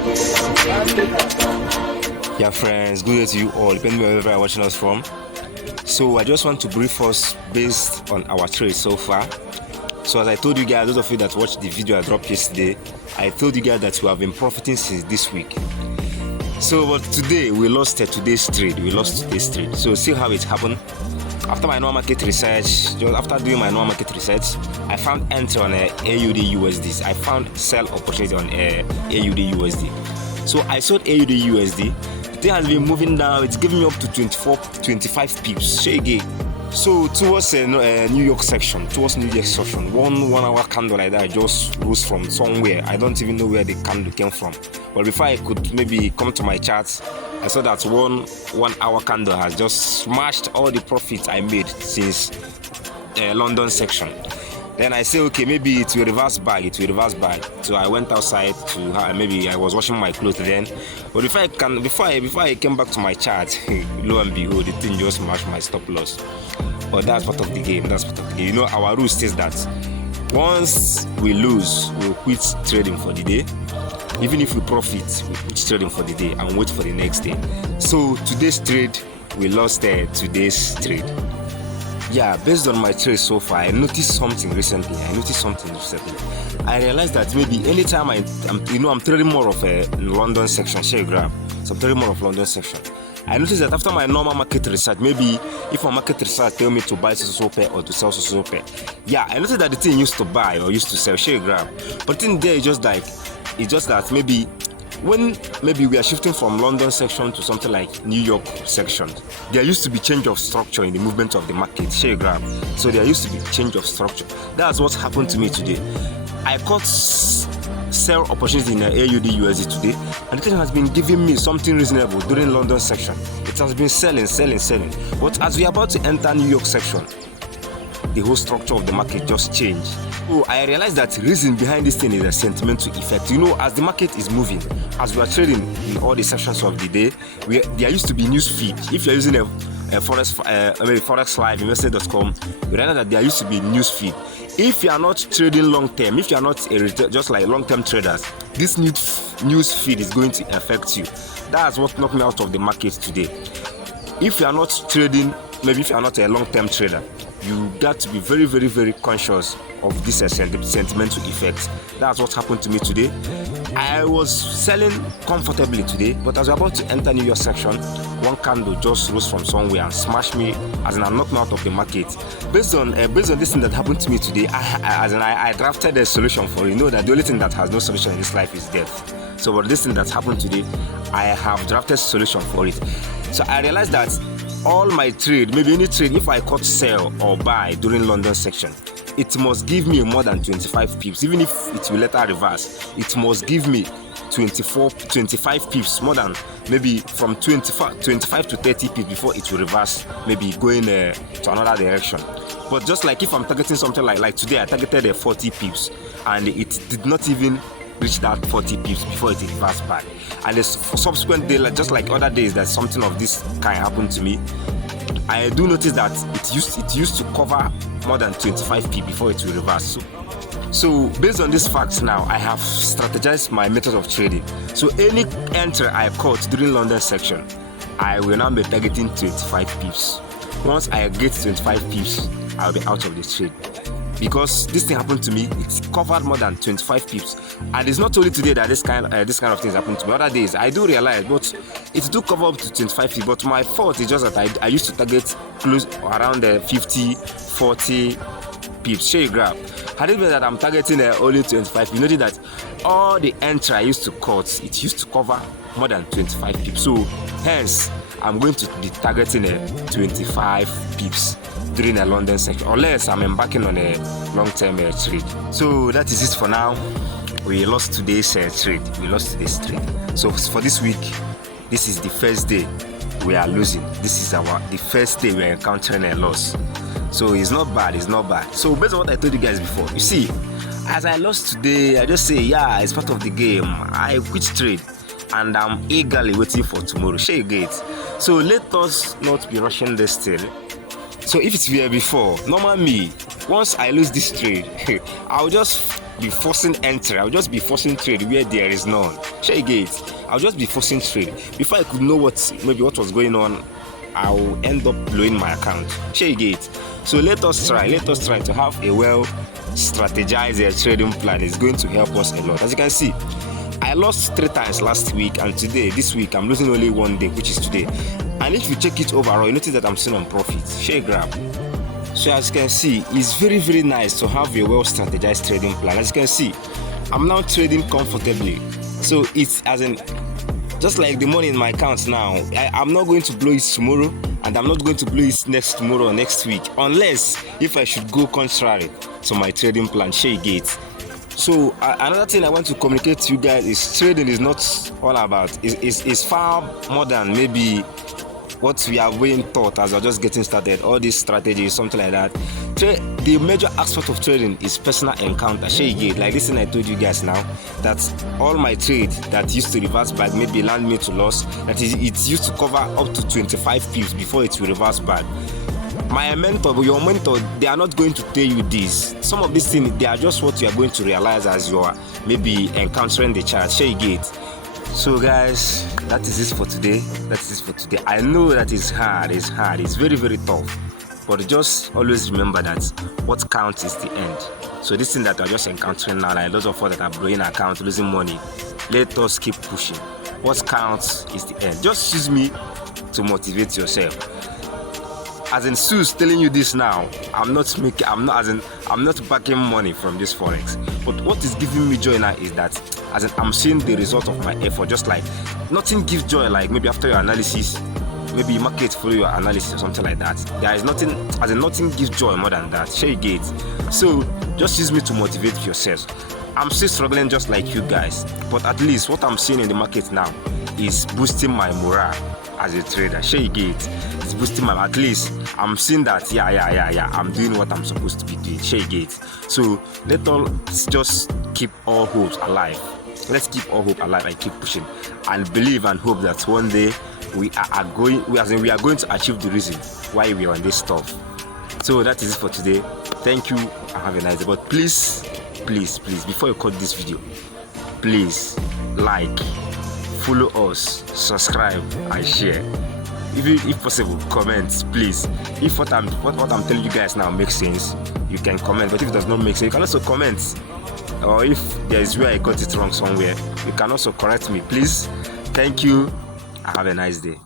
Yeah, friends, good day to you all, depending on wherever you're watching us from. So I just want to brief us based on our trade so far. So as I told you guys, those of you that watched the video I dropped yesterday, I told you guys that we have been profiting since this week. So but today we lost today's trade. So see how it happened. After my normal market research, after doing my normal market research, I found entry on AUD USD. I found sell opportunity on AUD USD. So I sold AUD USD. The thing has been moving down. It's giving me up to 25 pips. So towards New York section, one hour candle like that just rose from somewhere. I don't even know where the candle came from. But before I could maybe come to my charts, I saw that one hour candle has just smashed all the profits I made since London section. Then I say, okay, maybe it will reverse back. So I went outside to maybe I was washing my clothes then. But before I came back to my chart, lo and behold, the thing just smashed my stop loss. But that's part of the game. You know, our rule says that once we lose, we'll quit trading for the day. Even if we profit, we quit trading for the day and wait for the next day. So today's trade, we lost today's trade. Yeah, based on my trade so far, I noticed something recently. I realized that maybe anytime I'm trading more of a London section, share grab. So I'm trading more of London section. I noticed that after my normal market research, maybe if my market research tell me to buy so pair or to sell so pair, yeah, I noticed that the thing used to buy or used to sell, share grab. But the thing there is just that maybe when we are shifting from London section to something like New York section, there used to be change of structure in the movement of the market, share grab. So there used to be change of structure. That's what happened to me today. I caught sell opportunity in AUD USD today, and the thing has been giving me something reasonable during London section. It has been selling. But as we are about to enter New York section, the whole structure of the market just changed. So I realized that the reason behind this thing is a sentimental effect. You know, as the market is moving, as we are trading in all the sections of the day, there used to be news feed. If you're using a Forex Live, investor.com, you realize that there used to be news feed. If you are not trading long term, if you are not just like long term traders, this news feed is going to affect you. That's what knocked me out of the market today. If you are not trading, maybe if you are not a long term trader, you got to be very, very, very conscious of this sentimental effect. That's what happened to me today. I was selling comfortably today, but as we're about to enter New York section, one candle just rose from somewhere and smashed me, as in I knocked me out of the market. Based on this thing that happened to me today, I drafted a solution for it. You know that the only thing that has no solution in this life is death. So for this thing that happened today, I have drafted a solution for it. So I realized that all my trade, maybe any trade, if I caught sell or buy during London section, it must give me more than 25 pips. Even if it will later reverse, it must give me 25 pips, more than maybe from 25 to 30 pips before it will reverse, maybe going to another direction. But just like if I'm targeting something like today, I targeted 40 pips and it did not even reach that 40 pips before it reversed back. And the subsequent day, just like other days that something of this kind happened to me, I do notice that it used to cover more than 25 pips before it will reverse. So based on these facts now, I have strategized my method of trading. So any entry I caught during London section, I will now be targeting 25 pips. Once I get 25 pips, I'll be out of the trade. Because this thing happened to me, it's covered more than 25 pips. And it's not only today that this kind of things happen to me. Other days, I do realize, but it do cover up to 25 pips. But my fault is just that I used to target close around 50, 40 pips. Share grab. Had it been that I'm targeting only 25, you notice that all the entry I used to cut, it used to cover more than 25 pips. So hence, I'm going to be targeting 25 pips during a London section, unless I'm embarking on a long-term trade. So that is it for now. We lost today's trade. So for this week, this is the first day we are losing. This is the first day we are encountering a loss. So it's not bad. So based on what I told you guys before, you see, as I lost today, I just say, yeah, it's part of the game. I quit trade and I'm eagerly waiting for tomorrow. Share gate. So let us not be rushing this still. So if it's here before, normal me, once I lose this trade, I'll just be forcing entry. I'll just be forcing trade where there is none. Share it. I'll just be forcing trade. Before I could know what was going on, I'll end up blowing my account. Share it. So let us try to have a well strategized trading plan. It's going to help us a lot. As you can see, I lost 3 times last week, and this week I'm losing only 1 day, which is today. And if you check it overall, you notice that I'm still on profit. Share grab. So as you can see, it's very, very nice to have a well strategized trading plan. As you can see, I'm now trading comfortably. So it's just like the money in my account now. I'm not going to blow it tomorrow, and I'm not going to blow it next tomorrow or next week, unless if I should go contrary to my trading plan. Share gate. So another thing I want to communicate to you guys is trading is not all about. It's far more than maybe what we are being taught as we're just getting started. All these strategies, something like that. The major aspect of trading is personal encounter. Share gate. Like this thing I told you guys now, that all my trade that used to reverse back, maybe land me to loss, it used to cover up to 25 pips before it will reverse back. My mentor, your mentor, they are not going to tell you this. Some of these things, they are just what you are going to realize as you are maybe encountering the chart. Share gate. So guys, that is it for today. I know that it's hard. It's very, very tough. But just always remember that what counts is the end. So this thing that we're just encountering now, like those of us that are blowing accounts, losing money, let us keep pushing. What counts is the end. Just use me to motivate yourself. As in Sue's telling you this now, I'm not backing money from this forex. But what is giving me joy now is that I'm seeing the result of my effort. Just like nothing gives joy like maybe after your analysis, maybe market follow your analysis or something like that. There is nothing, nothing gives joy more than that. Share gate. So just use me to motivate yourself. I'm still struggling just like you guys, but at least what I'm seeing in the market now is boosting my morale as a trader. Share gate. It's boosting my, at least I'm seeing that I'm doing what I'm supposed to be doing. Share gate. So let us just keep all hopes alive. Let's keep all hope alive and keep pushing and believe and hope that one day we are going to achieve the reason why we are on this stuff. So that is it for today. Thank you and have a nice day. But please, before you cut this video, please like, follow us, subscribe and share. If possible, comment, please. If what I'm telling you guys now makes sense, you can comment. But if it does not make sense, you can also comment. Or if there is where I got it wrong somewhere, you can also correct me, please. Thank you and have a nice day.